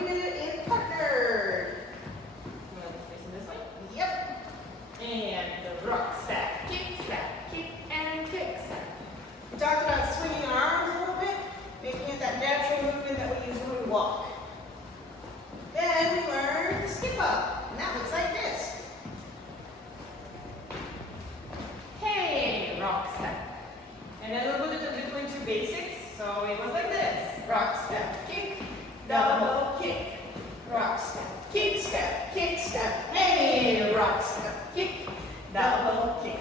we did it in partner. You want to face it this way? Yep. And the rock step, kick, and kick step. We talked about swinging our arms a little bit, making it that natural movement that we use when we walk. Then we learned to skip up, and that looks like this. Hey, rock step. And then we'll put it between two basics. So it was like this. Rock step, kick, double kick. Rock step, kick step, hey, rock step, kick, double kick.